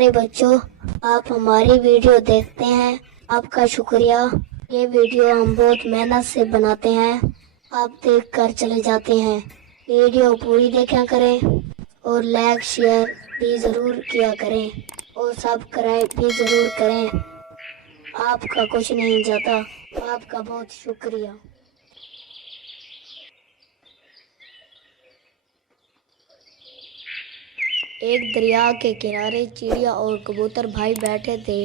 प्यारे बच्चों, आप हमारी वीडियो देखते हैं, आपका शुक्रिया। ये वीडियो हम बहुत मेहनत से बनाते हैं, आप देख कर चले जाते हैं। वीडियो पूरी देखा करें और लाइक शेयर भी ज़रूर किया करें और सब्सक्राइब भी ज़रूर करें। आपका कुछ नहीं जाता, आपका बहुत शुक्रिया। एक दरिया के किनारे चिड़िया और कबूतर भाई बैठे थे।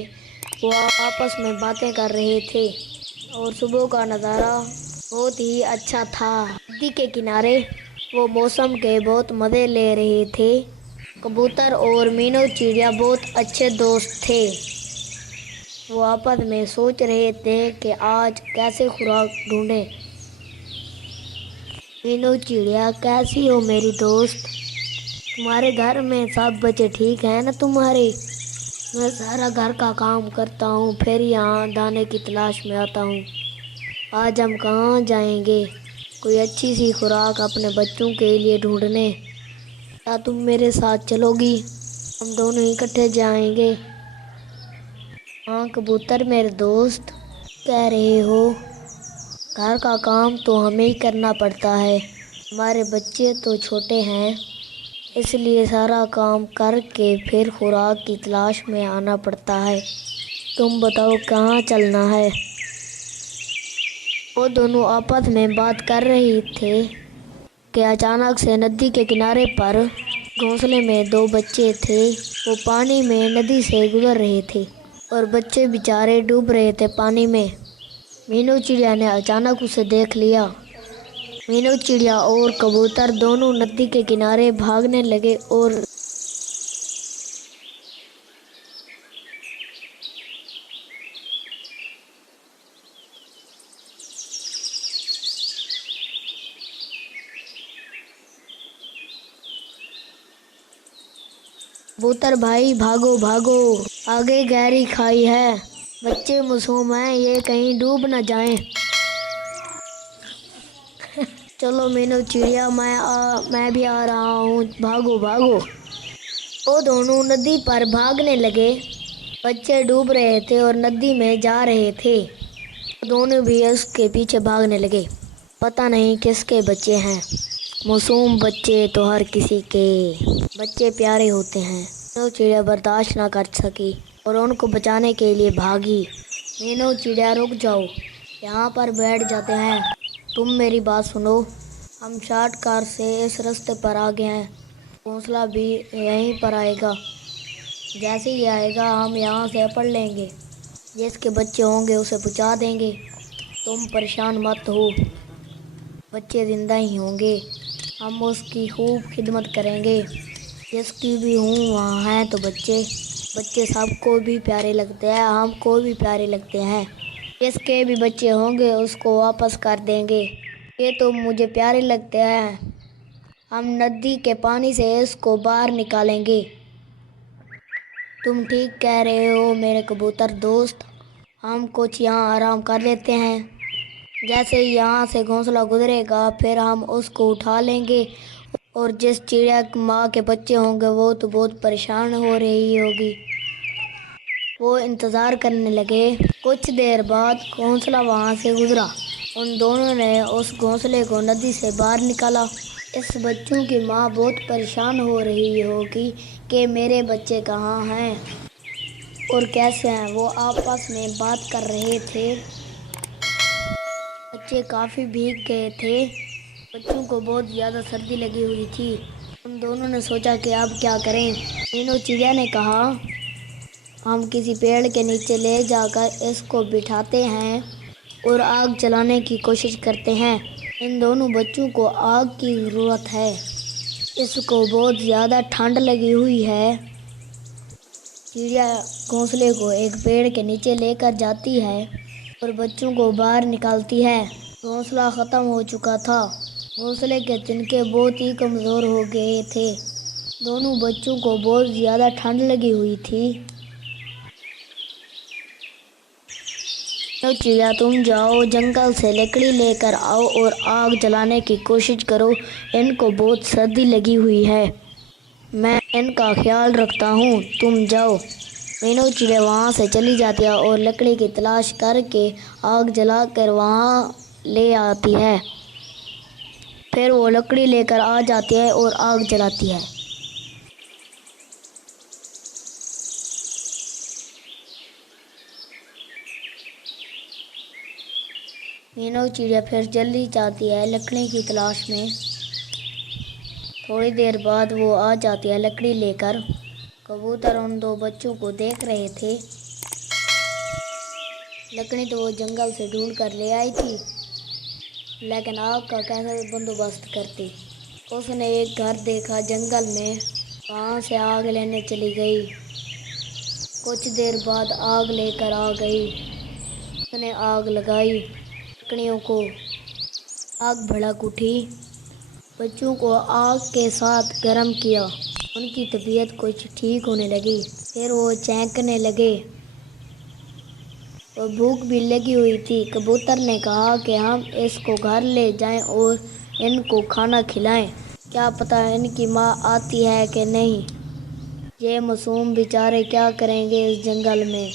वो आपस में बातें कर रहे थे और सुबह का नज़ारा बहुत ही अच्छा था। नदी के किनारे वो मौसम के बहुत मज़े ले रहे थे। कबूतर और मीनू चिड़िया बहुत अच्छे दोस्त थे। वो आपस में सोच रहे थे कि आज कैसे खुराक ढूंढें। मीनू चिड़िया, कैसी हो मेरी दोस्त? तुम्हारे घर में सब बच्चे ठीक हैं ना तुम्हारे? मैं सारा घर का काम करता हूँ, फिर यहाँ दाने की तलाश में आता हूँ। आज हम कहाँ जाएंगे? कोई अच्छी सी खुराक अपने बच्चों के लिए ढूंढने। क्या तुम मेरे साथ चलोगी? हम दोनों इकट्ठे जाएंगे। हाँ कबूतर मेरे दोस्त, कह रहे हो? घर का काम तो हमें ही करना पड़ता है। हमारे बच्चे तो छोटे हैं, इसलिए सारा काम करके फिर खुराक की तलाश में आना पड़ता है। तुम बताओ कहाँ चलना है? वो दोनों आपस में बात कर रही थे कि अचानक से नदी के किनारे पर घोंसले में दो बच्चे थे। वो पानी में नदी से गुजर रहे थे और बच्चे बेचारे डूब रहे थे पानी में। मीनू चिड़िया ने अचानक उसे देख लिया। मीनू चिड़िया और कबूतर दोनों नदी के किनारे भागने लगे और कबूतर भाई भागो भागो, आगे गहरी खाई है, बच्चे मासूम हैं, ये कहीं डूब न जाएं। चलो मीनू चिड़िया, मैं भी आ रहा हूँ, भागो भागो। वो दोनों नदी पर भागने लगे। बच्चे डूब रहे थे और नदी में जा रहे थे। दोनों भी उसके पीछे भागने लगे। पता नहीं किसके बच्चे हैं। मासूम बच्चे तो हर किसी के बच्चे प्यारे होते हैं। मीनू चिड़िया बर्दाश्त ना कर सकी और उनको बचाने के लिए भागी। मीनू चिड़िया रुक जाओ, यहाँ पर बैठ जाते हैं। तुम मेरी बात सुनो, हम शॉर्टकट से इस रास्ते पर आ गए हैं। घोंसला भी यहीं पर आएगा। जैसे ही आएगा हम यहाँ से पढ़ लेंगे। जिसके बच्चे होंगे उसे पहुँचा देंगे। तुम परेशान मत हो, बच्चे ज़िंदा ही होंगे। हम उसकी खूब खिदमत करेंगे। जिसकी भी हूँ वहाँ हैं तो बच्चे सबको भी प्यारे लगते हैं, हमको भी प्यारे लगते हैं। जिसके भी बच्चे होंगे उसको वापस कर देंगे। ये तो मुझे प्यारे लगते हैं। हम नदी के पानी से इसको बाहर निकालेंगे। तुम ठीक कह रहे हो मेरे कबूतर दोस्त। हम कुछ यहाँ आराम कर लेते हैं। जैसे ही यहाँ से घोंसला गुजरेगा फिर हम उसको उठा लेंगे। और जिस चिड़िया की माँ के बच्चे होंगे वो तो बहुत परेशान हो रही होगी। वो इंतज़ार करने लगे। कुछ देर बाद घोंसला वहाँ से गुजरा। उन दोनों ने उस घोंसले को नदी से बाहर निकाला। इस बच्चों की माँ बहुत परेशान हो रही होगी कि मेरे बच्चे कहाँ हैं और कैसे हैं। वो आपस में बात कर रहे थे। बच्चे काफ़ी भीग गए थे। बच्चों को बहुत ज़्यादा सर्दी लगी हुई थी। उन दोनों ने सोचा कि अब क्या करें। मीनू चिड़िया ने कहा, हम किसी पेड़ के नीचे ले जाकर इसको बिठाते हैं और आग जलाने की कोशिश करते हैं। इन दोनों बच्चों को आग की ज़रूरत है। इसको बहुत ज़्यादा ठंड लगी हुई है। चिड़िया घोंसले को एक पेड़ के नीचे लेकर जाती है और बच्चों को बाहर निकालती है। घोंसला ख़त्म हो चुका था। घोंसले के तिनके बहुत ही कमज़ोर हो गए थे। दोनों बच्चों को बहुत ज़्यादा ठंड लगी हुई थी। तो चिड़िया, तुम जाओ जंगल से लकड़ी लेकर आओ और आग जलाने की कोशिश करो। इनको बहुत सर्दी लगी हुई है। میں ان کا خیال رکھتا ہوں، تم جاؤ۔ مینو چڑیا وہاں سے چلی جاتی ہے اور لکڑی کی تلاش کر کے آگ جلا کر وہاں لے آتی ہے۔ پھر وہ لکڑی لے کر آ جاتی ہے اور آگ جلاتی ہے۔ مینو چڑیا پھر جلدی جاتی ہے لکڑی کی تلاش میں۔ تھوڑی دیر بعد وہ آ جاتی ہے لکڑی لے کر۔ کبوتر ان دو بچوں کو دیکھ رہے تھے۔ لکڑی تو وہ جنگل سے ڈھونڈ کر لے آئی تھی، لیکن آگ کا کیسے بندوبست کرتی؟ اس نے ایک گھر دیکھا جنگل میں، وہاں سے آگ لینے چلی گئی۔ کچھ دیر بعد آگ لے کر آ گئی۔ اس نے آگ لگائی، لکڑیوں کو آگ بھڑک اٹھی۔ بچوں کو آگ کے ساتھ گرم کیا، ان کی طبیعت کچھ ٹھیک ہونے لگی۔ پھر وہ چینکنے لگے اور بھوک بھی لگی ہوئی تھی۔ کبوتر نے کہا کہ ہم اس کو گھر لے جائیں اور ان کو کھانا کھلائیں، کیا پتہ ان کی ماں آتی ہے کہ نہیں۔ یہ معصوم بیچارے کیا کریں گے اس جنگل میں،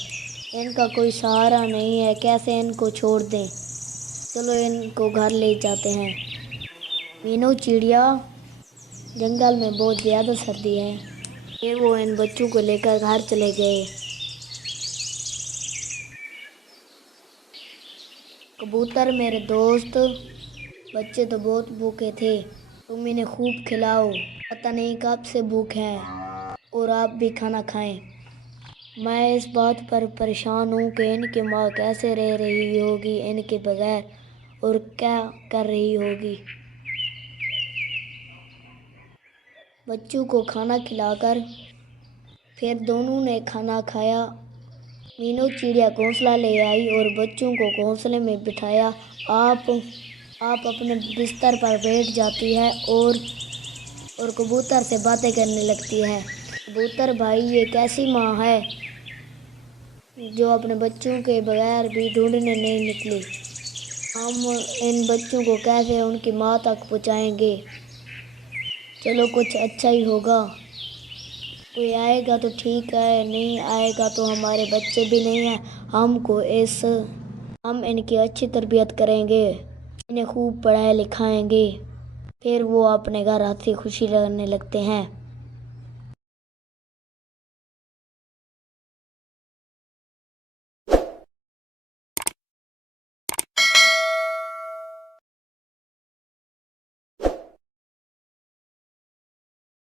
ان کا کوئی سہارا نہیں ہے، کیسے ان کو چھوڑ دیں۔ چلو ان کو گھر لے جاتے ہیں۔ مینو چڑیا، جنگل میں بہت زیادہ سردی ہے۔ پھر وہ ان بچوں کو لے کر گھر چلے گئے۔ کبوتر میرے دوست، بچے تو بہت بھوکے تھے، تم انہیں خوب کھلاؤ، پتہ نہیں کب سے بھوکے ہیں، اور آپ بھی کھانا کھائیں۔ میں اس بات پر پریشان ہوں کہ ان کی ماں کیسے رہ رہی ہوگی ان کے بغیر، اور کیا کر رہی ہوگی۔ بچوں کو کھانا کھلا کر پھر دونوں نے کھانا کھایا۔ مینو چڑیا گھونسلہ لے آئی اور بچوں کو گھونسلے میں بٹھایا۔ آپ اپنے بستر پر بیٹھ جاتی ہے اور کبوتر سے باتیں کرنے لگتی ہے۔ کبوتر بھائی، یہ کیسی ماں ہے جو اپنے بچوں کے بغیر بھی ڈھونڈنے نہیں نکلی۔ ہم ان بچوں کو کیسے ان کی ماں تک پہنچائیں گے؟ چلو کچھ اچھا ہی ہوگا، کوئی آئے گا تو ٹھیک ہے، نہیں آئے گا تو ہمارے بچے بھی نہیں ہیں، ہم ان کی اچھی تربیت کریں گے، انہیں خوب پڑھائیں لکھائیں گے۔ پھر وہ اپنے گھر ہنسی خوشی رہنے لگتے ہیں۔